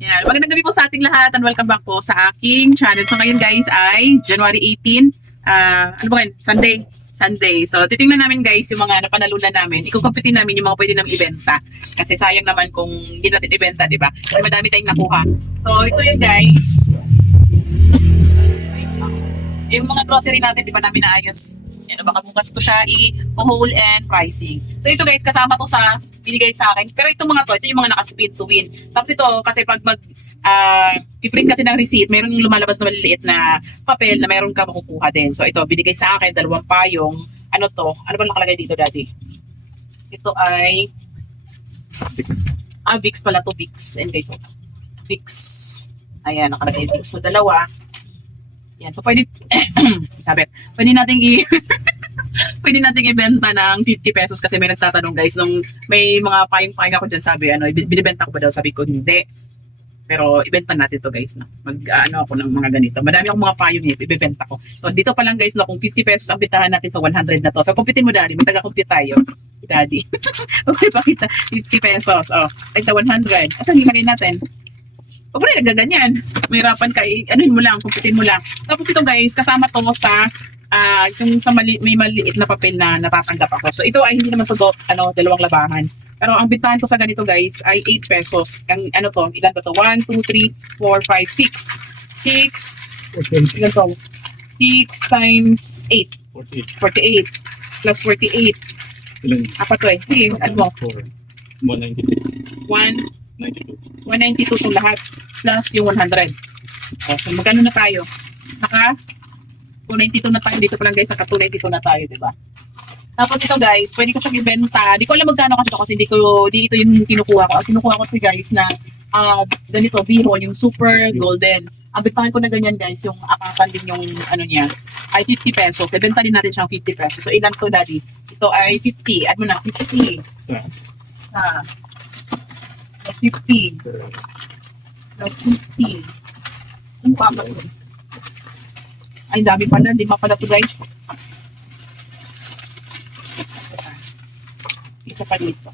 Yan. Magandang gabi po sa ating lahat and welcome back po sa aking channel. So ngayon guys ay January 18, ano ba ngayon? Sunday. So titingnan namin guys yung mga napanalunan namin. Ikukumpitin namin yung mga pwede namin ibenta. Kasi sayang naman kung hindi natin ibenta, di ba? Kasi madami tayong nakuha. So ito yun guys. Yung mga grocery natin, di ba namin naayos? Yan, baka bukas ko siya i-haul and pricing. So ito guys, kasama to sa binigay sa akin. Pero itong mga to, ito yung mga naka-spin to win. Tapos ito, kasi pag i-print kasi ng receipt, mayroon yung lumalabas na maliliit na papel na mayroon ka makukuha din. So ito, binigay sa akin, 2 payong. Ano to? Ano ba nakalagay dito, Daddy? Ito ay Vicks pala to, Vicks. And guys, Vicks. Ayan, nakalagay Vicks. So 2. Yan, so pwede, pwede nating pwede nating ibenta ng 50 pesos kasi may nagtatanong guys, nung may mga payong-payong ako dyan, sabi, binibenta ko ba daw? Sabi ko, hindi. Pero ibenta natin to guys, no? Ako ng mga ganito. Madami akong mga payong ibibenta ko. So dito pa lang guys, no, kung 50 pesos ang bentahan natin sa 100 na to. So kumpitin mo, Daddy, magtaga-compute tayo. Daddy. Okay, pakita. 50 pesos. Oh, like the 100. At himalin natin. Huwag mo rin nagaganyan. Mahirapan ka. Anuhin mo lang, kumpitin mo lang. Tapos ito guys, kasama to sa yung sa may maliit na papel na natatanggap ako. So ito ay hindi naman to 2 labahan. Pero ang bintahan ko sa ganito guys ay 8 pesos. Ang ano to, ilan ba to? 1, 2, 3, 4, 5, 6. 6. Ilan to? 6 times 8. 48. Plus 48. Ilan? Apat to eh. Sige, ano mo? 192. 192 itong lahat. Plus yung 100. So magkano na tayo? Naka 292 na tayo. Dito pa lang guys, naka 292 na tayo, diba? Tapos ito guys, pwede ko siyang ibenta. Di ko alam magkano kasi di ito yung kinukuha ko. Ang kinukuha ko guys na ganito, bihon, yung super golden. Ang bentahan ko na ganyan guys, yung akakal din yung ano niya, ay 50 pesos. Ibenta din natin siyang 50 pesos. So ilan to, Daddy? Ito ay 50. Add mo na, 50. Sa 50. Plus 50. Yung papa ko. Ay, dami pala. Lima pala to guys. Isa pa dito.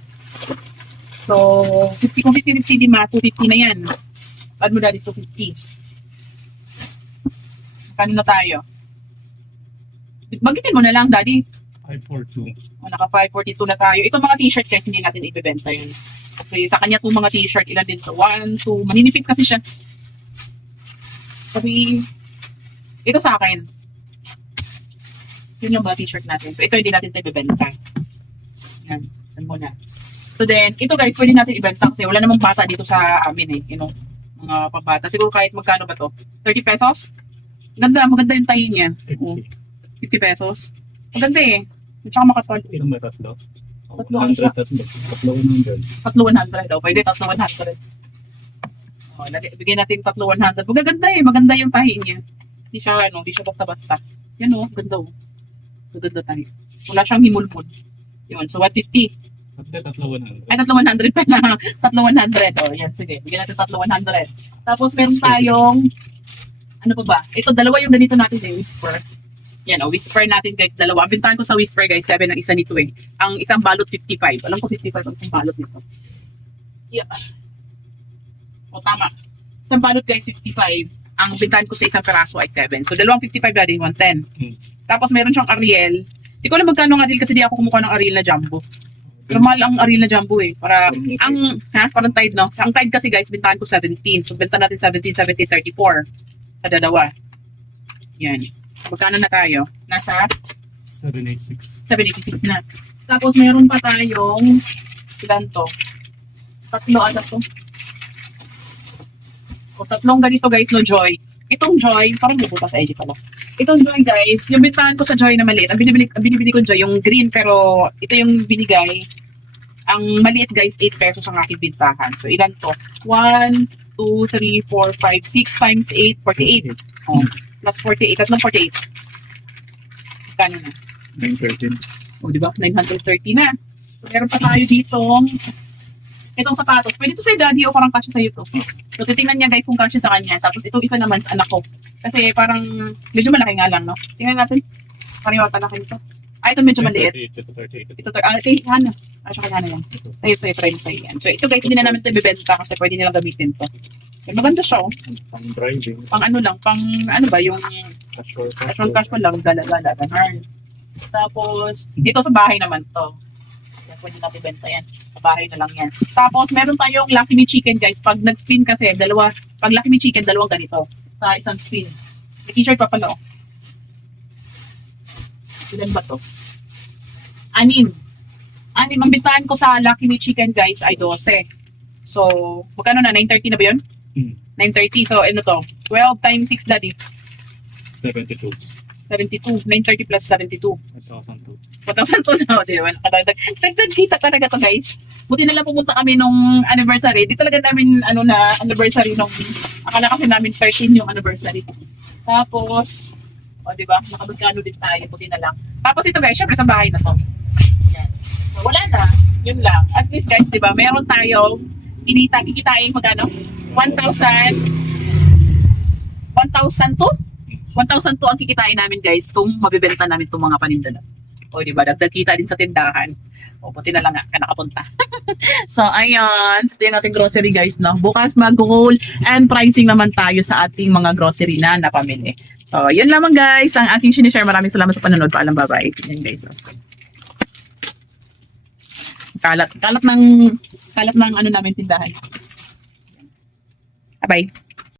So, 50 kung 50, 50, lima, 250 na yan. Add mo dali 250. Kano na tayo? Bagitin mo na lang, Daddy. 542. O, naka 542 na tayo. Itong mga t-shirt guys, hindi natin ibebenta yun. Okay, sa kanya itong mga t-shirt, ilan din to? 1, 2, maninipis kasi siya. Sabi, ito sa akin. Yun yung mga t-shirt natin. So, ito hindi natin ito ibebenta. Yan, yan muna. So then, ito guys, pwede natin ibenta kasi wala namang bata dito sa amin eh. You know, mga pabata. Siguro kahit magkano ba to? 30 pesos? Maganda yung tayo niya. 50 pesos. Maganda eh. At saka makatwal. Ilang ba tatlo? 100. Tatlo 100. 100 daw. Pwede 100. O, bigyan natin 100. Maganda eh. Maganda yung tahi niya. Hindi siya basta-basta. Yan o, ganda o. Maganda tayo. Wala siyang himulmul. Yun, so 150. Tatlo 100. Ay, 100 pa na. 100. O, yan, sige. Bigyan natin 100. Tapos meron tayong, ano pa ba? Ito, 2 yung ganito natin eh, Whisper. Yan, o, Whisper natin guys, 2. Ang bintahan ko sa Whisper guys, 7 ang isa nito eh. Ang isang balot, 55. Alam ko 55 ang isang balot nito. Yeah. O, tama. Isang balot guys, 55. Ang bintahan ko sa isang peraso ay 7. So, 255 dati, 110. Tapos meron siyang Ariel. Di ko alam magkano ang Ariel kasi di ako kumukuha ng Ariel na jumbo. Normal ang Ariel na jumbo eh. Parang Tide no? Ang Tide kasi guys, bintahan ko 17. So, benta natin 17, 34. Sa 2. Yan. Magkano na tayo? Nasa 786. 786 na. Tapos meron pa tayong ilan to? 3 ano to? O 3 ganito guys no Joy. Itong Joy, parang nabutas sa edge pala. Itong Joy guys, yung bintahan ko sa Joy na maliit. Ang binibili ko Joy, yung green pero ito yung binigay. Ang maliit guys, 8 pesos ang aking bintahan. So ilan to? 1, 2, 3, 4, 5, 6 times 8, 48. Oh, plus 48, 48. Kano na? 913. O, di ba? 930 na. So, meron pa tayo ditong itong sapatos. Pwede ito sa'yo, Daddy, o parang kasya sa'yo to. So, titingnan niya, guys, kung kasya sa kanya. Tapos, itong isa naman sa anak ko. Kasi, parang, medyo malaki nga lang, no? Tingnan natin. Pariwa palaki ito. Ito medyo maliit. Ito 38. Ito, kay Hana. Sa kay Hana yan. Sa'yo, try mo sa'yo yan. So, ito, guys, hindi na namin ito ibibenta kasi pwede nilang gamitin to. Maganda siya, oh. Pang driving. Pang ano lang, pang ano ba, yung casual casual lang, gala-gala, ganun. Tapos, dito sa bahay naman to. Yan, pwede natin benta yan. Sa bahay na lang yan. Tapos, meron tayong Lucky Me Chicken, guys. Pag nag-spin kasi, pag Lucky Me Chicken, dalawang ganito. Sa isang spin. May t-shirt pa pala, oh. Ilan ba to? 6. Ang bintahan ko sa Lucky Me Chicken, guys, ay 12. So, magkano na? 9:30 na ba yun? 9:30. So, ano to? 12 times 6, daddy. 72. 72. 9:30 plus 72. 1,002. 1,002 na, di ba? Dagdag kita talaga to, guys. Buti na lang pumunta kami nung anniversary. Di talaga namin, anniversary nung, akala kasi namin 13 yung anniversary. Tapos, o, di ba? Nakabagkano din tayo. Buti na lang. Tapos ito, guys, syempre sa bahay na to. Yan. So, wala na. Yun lang. At least, guys, di ba? Meron tayong kikitain magkano? 1,002? 1,002 ang kikitain namin, guys, kung mabibenta namin itong mga paninda na. O, di ba? Dagdag kita din sa tindahan. O, buti na lang nga ka nakapunta. So, ayan. Sa tingin natin grocery, guys, no? Bukas mag-haul and pricing naman tayo sa ating mga grocery na napamili. So, yun lamang, guys, ang aking sinishare. Maraming salamat sa panonood. Paalam, bye-bye. Yan, guys. Kalat ng ano namin tindahan. Bye.